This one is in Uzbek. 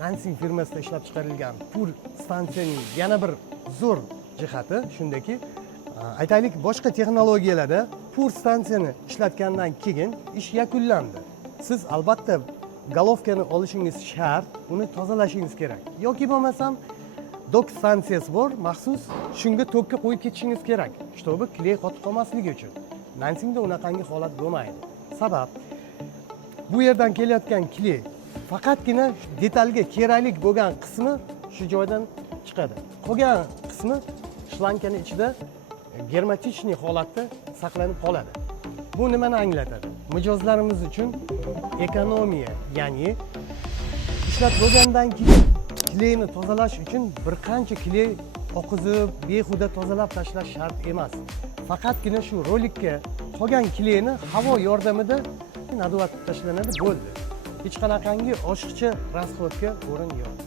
Lansing firmasida ishlab chiqarilgan pur stansiyaning yana bir zo'r jihati shundaki, aytaylik, boshqa texnologiyalarda pur stansiyani ishlatgandan keyin ish yakunlandi. Siz albatta golovkani olishingiz shart, uni tozalashingiz kerak. Yoki bo'lmasam dok stansiyasi bor, maxsus shunga tokka qo'yib ketishingiz kerak, чтобы kley qotib qolmasligi uchun. Lansingda unaqangi holat bo'lmaydi. Sabab bu yerdan kelayotgan kley faqatgina detalga keraklik bo'lgan qismi shu joydan chiqadi. Qolgan qismi shlankani ichida germatichniy holatda saqlanib qoladi. Bu nimani anglatadi? Mijozlarimiz uchun ekonomiya, ya'ni ishlab bo'lgandan keyin kleyni tozalash uchun bir qancha kley oqizib, behuda tozalab tashlash shart emas. Faqatgina shu rolikka qolgan kleyni havo yordamida nadovat tashlanadi, bo'ldi. Hech qanaqangi oshiqcha rasxodga o'rin yo'q.